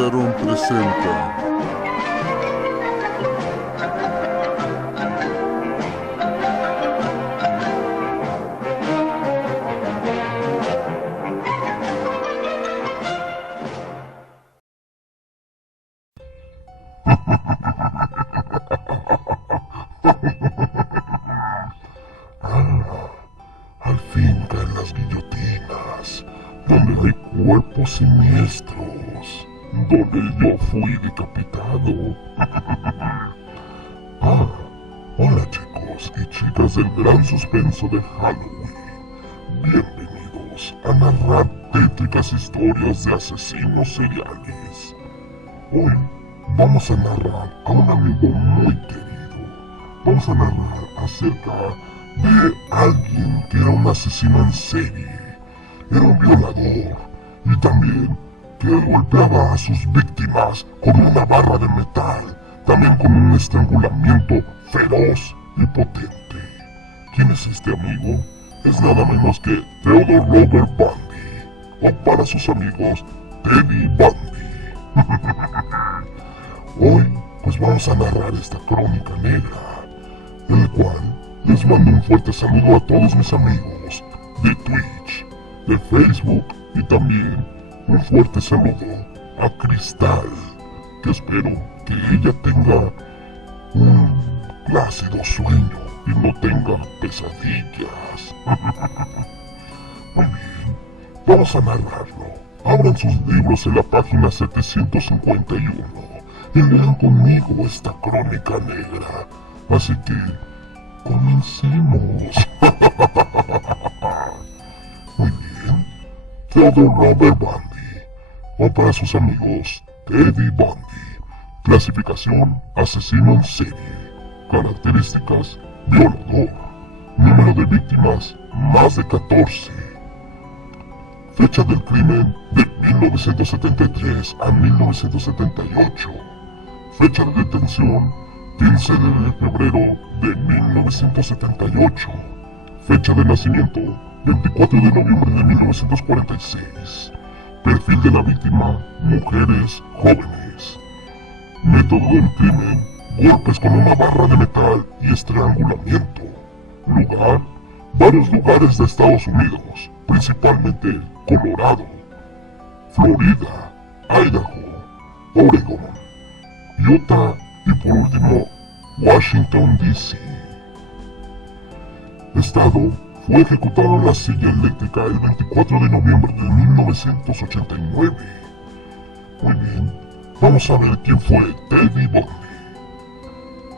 Sharon presenta. Al fin caen las guillotinas, donde hay cuerpos siniestros, donde yo fui decapitado. Hola chicos y chicas del gran suspenso de Halloween. Bienvenidos a narrar tétricas historias de asesinos seriales. Hoy vamos a narrar a un amigo muy querido. Vamos a narrar acerca de alguien que era un asesino en serie, era un violador y también que golpeaba a sus víctimas con una barra de metal, también con un estrangulamiento feroz y potente. ¿Quién es este amigo? Es nada menos que Theodore Robert Bundy, o para sus amigos, Teddy Bundy. Hoy pues vamos a narrar esta crónica negra, en el cual les mando un fuerte saludo a todos mis amigos de Twitch, de Facebook y también un fuerte saludo a Cristal, que espero que ella tenga un plácido sueño y no tenga pesadillas. Muy bien, vamos a narrarlo. Abran sus libros en la página 751 y lean conmigo esta crónica negra. Así que comencemos. Muy bien. Theodore Robert Bundy, o para sus amigos, Teddy Bundy. Clasificación: asesino en serie. Características: violador. Número de víctimas: más de 14. Fecha del crimen: de 1973 a 1978. Fecha de detención: 15 de febrero de 1978. Fecha de nacimiento: 24 de noviembre de 1946. Perfil de la víctima: mujeres jóvenes. Método del crimen: golpes con una barra de metal y estrangulamiento. Lugar: varios lugares de Estados Unidos, principalmente Colorado, Florida, Idaho, Oregon, Utah y por último, Washington D.C. Estado: fue ejecutado en la silla eléctrica el 24 de noviembre de 1989. Muy bien, vamos a ver quién fue Teddy Bundy.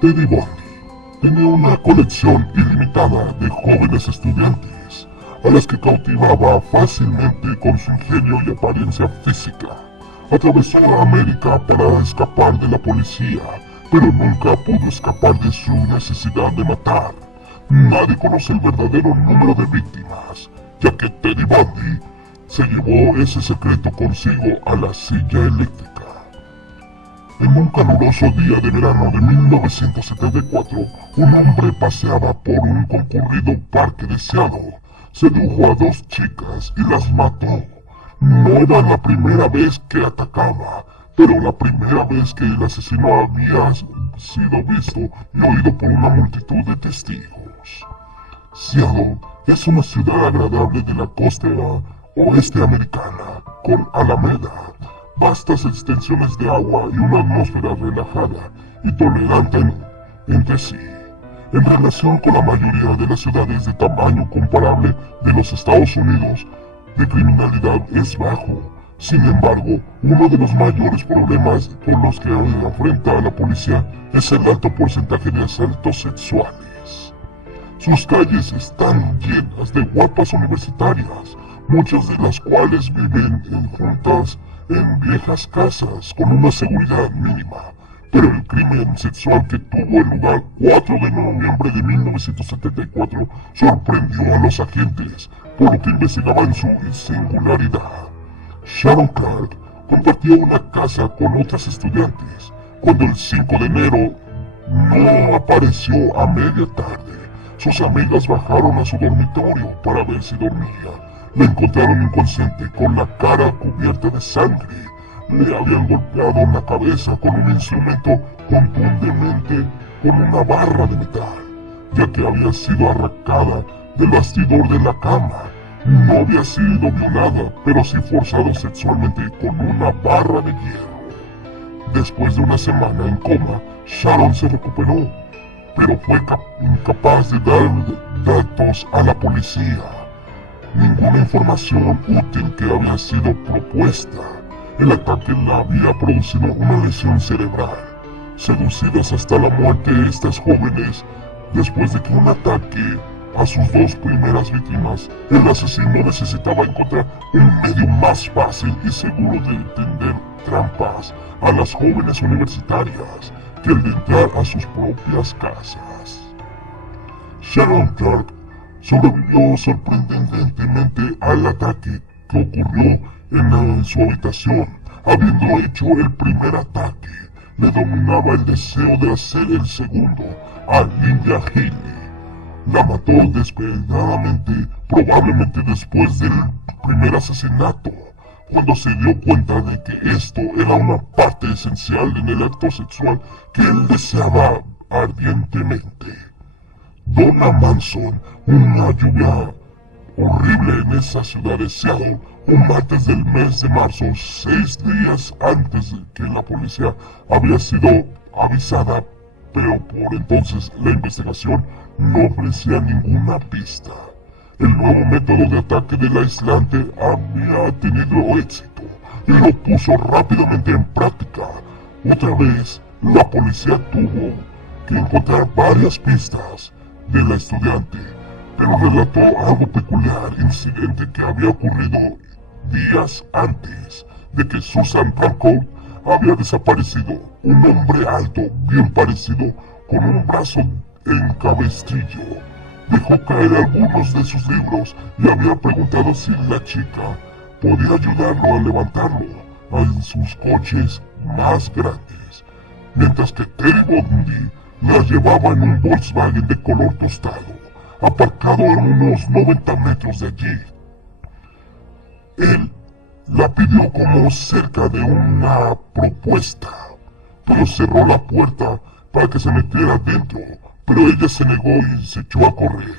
Teddy Bundy tenía una colección ilimitada de jóvenes estudiantes, a las que cautivaba fácilmente con su ingenio y apariencia física. Atravesó a América para escapar de la policía, pero nunca pudo escapar de su necesidad de matar. Nadie conoce el verdadero número de víctimas, ya que Teddy Bundy se llevó ese secreto consigo a la silla eléctrica. En un caluroso día de verano de 1974, un hombre paseaba por un concurrido parque de Seattle. Sedujo a dos chicas y las mató. No era la primera vez que atacaba, pero la primera vez que el asesino había sido visto y oído por una multitud de testigos. Seattle es una ciudad agradable de la costa oeste americana, con alameda, vastas extensiones de agua y una atmósfera relajada y tolerante entre sí. En relación con la mayoría de las ciudades de tamaño comparable de los Estados Unidos, de criminalidad es bajo. Sin embargo, uno de los mayores problemas por los que enfrenta a la policía es el alto porcentaje de asaltos sexuales. Sus calles están llenas de guapas universitarias, muchas de las cuales viven juntas en viejas casas con una seguridad mínima. Pero el crimen sexual que tuvo lugar 4 de noviembre de 1974 sorprendió a los agentes, por lo que investigaban su singularidad. Sharon Clark compartía una casa con otras estudiantes, cuando el 5 de enero no apareció a media tarde. Sus amigas bajaron a su dormitorio para ver si dormía. La encontraron inconsciente con la cara cubierta de sangre. le habían golpeado en la cabeza con un instrumento contundentemente con una barra de metal, ya que había sido arrancada del bastidor de la cama. No había sido violada, pero sí forzado sexualmente con una barra de hierro. Después de una semana en coma, Sharon se recuperó, pero fue incapaz de dar datos a la policía. Ninguna información útil que había sido propuesta. El ataque le había producido una lesión cerebral. Seducidas hasta la muerte estas jóvenes, después de que un ataque a sus dos primeras víctimas, el asesino necesitaba encontrar un medio más fácil y seguro de tender trampas a las jóvenes universitarias que el de entrar a sus propias casas. Sharon Clark sobrevivió sorprendentemente al ataque que ocurrió en su habitación. Habiendo hecho el primer ataque, le dominaba el deseo de hacer el segundo a Linda Healy. La mató desesperadamente, probablemente después del primer asesinato, cuando se dio cuenta de que esto era una parte esencial en el acto sexual que él deseaba ardientemente. Donna Manson, una lluvia horrible en esa ciudad de Seattle, un martes del mes de marzo, 6 días antes de que la policía había sido avisada, pero por entonces la investigación no ofrecía ninguna pista. El nuevo método de ataque del aislante había tenido éxito y lo puso rápidamente en práctica. Otra vez, la policía tuvo que encontrar varias pistas de la estudiante, pero relató algo peculiar, incidente que había ocurrido días antes de que Susan Franco había desaparecido. Un hombre alto, bien parecido, con un brazo en cabestrillo, dejó caer algunos de sus libros y había preguntado si la chica podía ayudarlo a levantarlo en sus coches más grandes, mientras que Terry Bundy la llevaba en un Volkswagen de color tostado, aparcado a unos 90 metros de allí. Él la pidió como cerca de una propuesta, pero cerró la puerta para que se metiera dentro, pero ella se negó y se echó a correr.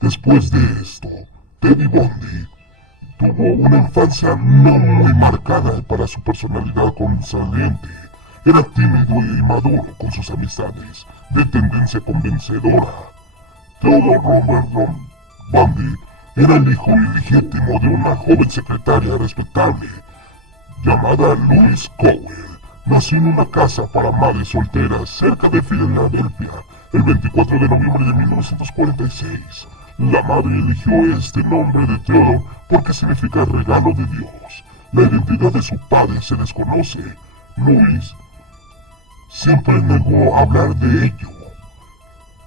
Después de esto, Teddy Bundy tuvo una infancia no muy marcada para su personalidad consaliente. Era tímido y inmaduro con sus amistades, de tendencia convencedora. Theodore Robert Bundy era el hijo ilegítimo de una joven secretaria respetable llamada Louise Cowell. Nació en una casa para madres solteras cerca de Filadelfia el 24 de noviembre de 1946. La madre eligió este nombre de Theodore porque significa regalo de Dios. La identidad de su padre se desconoce. Louise siempre negó hablar de ello.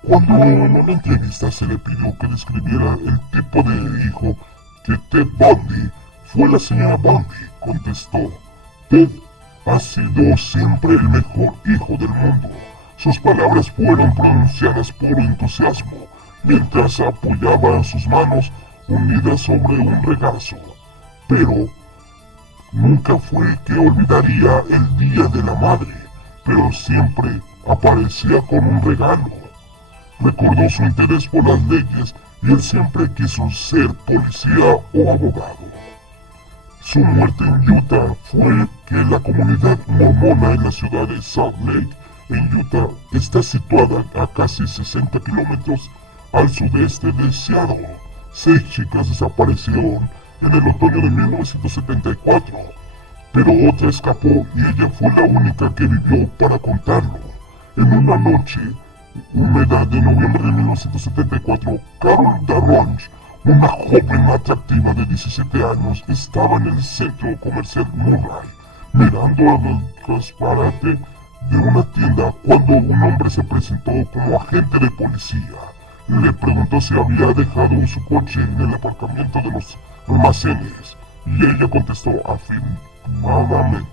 Cuando en una entrevista se le pidió que describiera el tipo de hijo que Ted Bundy fue, la señora Bundy contestó: Ted ha sido siempre el mejor hijo del mundo. Sus palabras fueron pronunciadas por entusiasmo, mientras apoyaba sus manos unidas sobre un regazo. Pero nunca fue que olvidaría el Día de la Madre, pero siempre aparecía con un regalo. Recordó su interés por las leyes y él siempre quiso ser policía o abogado. Su muerte en Utah fue que la comunidad mormona en la ciudad de Salt Lake, en Utah, está situada a casi 60 kilómetros al sudeste de Seattle. 6 chicas desaparecieron en el otoño de 1974, pero otra escapó y ella fue la única que vivió para contarlo. En una noche húmeda de noviembre de 1974, Carol Darronch, una joven atractiva de 17 años, estaba en el centro comercial Murray, mirando al escaparate de una tienda cuando un hombre se presentó como agente de policía. Le preguntó si había dejado su coche en el aparcamiento de los almacenes, y ella contestó afirmativamente.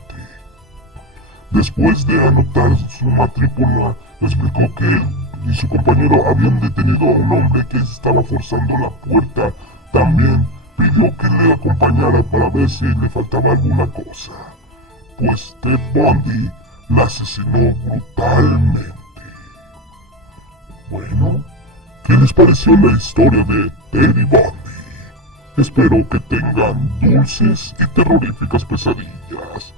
Después de anotar su matrícula, explicó que él y su compañero habían detenido a un hombre que estaba forzando la puerta. También pidió que le acompañara para ver si le faltaba alguna cosa. pues Ted Bundy la asesinó brutalmente. Bueno, ¿qué les pareció la historia de Teddy Bundy? Espero que tengan dulces y terroríficas pesadillas.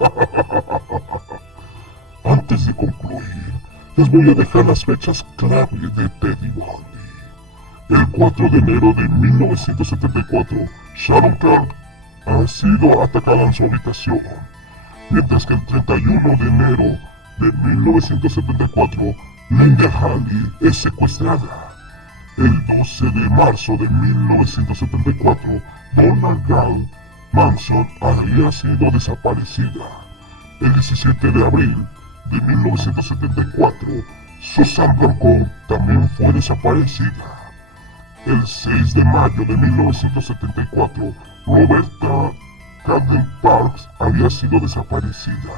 Antes de concluir, les voy a dejar las fechas clave de Teddy Bundy. El 4 de enero de 1974, Sharon Clark ha sido atacada en su habitación, mientras que el 31 de enero de 1974, Linda Halley es secuestrada. El 12 de marzo de 1974, Donald Gale Manson había sido desaparecida. El 17 de abril de 1974, Susan Brokaw también fue desaparecida. El 6 de mayo de 1974, Roberta Cadden Parks había sido desaparecida.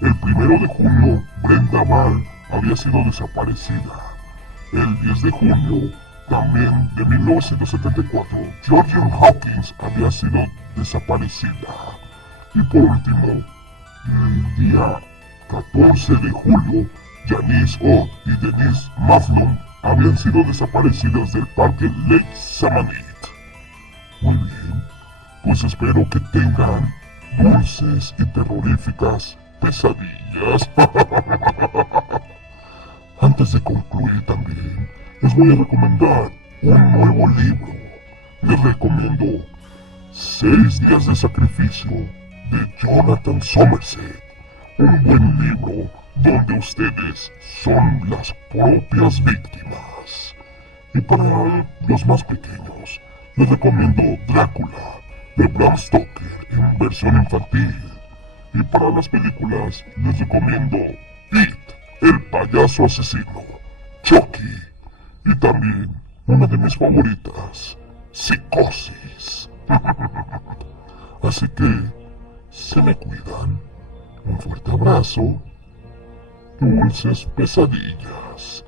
El 1 de junio, Brenda Ball había sido desaparecida. El 10 de junio, también de 1974, Georgian Hawkins había sido desaparecida. Y por último, el día 14 de julio, Janice O y Denise Maflon habían sido desaparecidas del parque Lake Samanit. Muy bien, pues espero que tengan dulces y terroríficas pesadillas. Antes de concluir también, les voy a recomendar un nuevo libro. Les recomiendo 6 días de sacrificio de Jonathan Somerset. Un buen libro donde ustedes son las propias víctimas. Y para los más pequeños, les recomiendo Drácula de Bram Stoker en versión infantil. Y para las películas, les recomiendo It, el payaso asesino, Chucky, y también una de mis favoritas, Psicosis. Así que, se me cuidan. Un fuerte abrazo. Dulces pesadillas.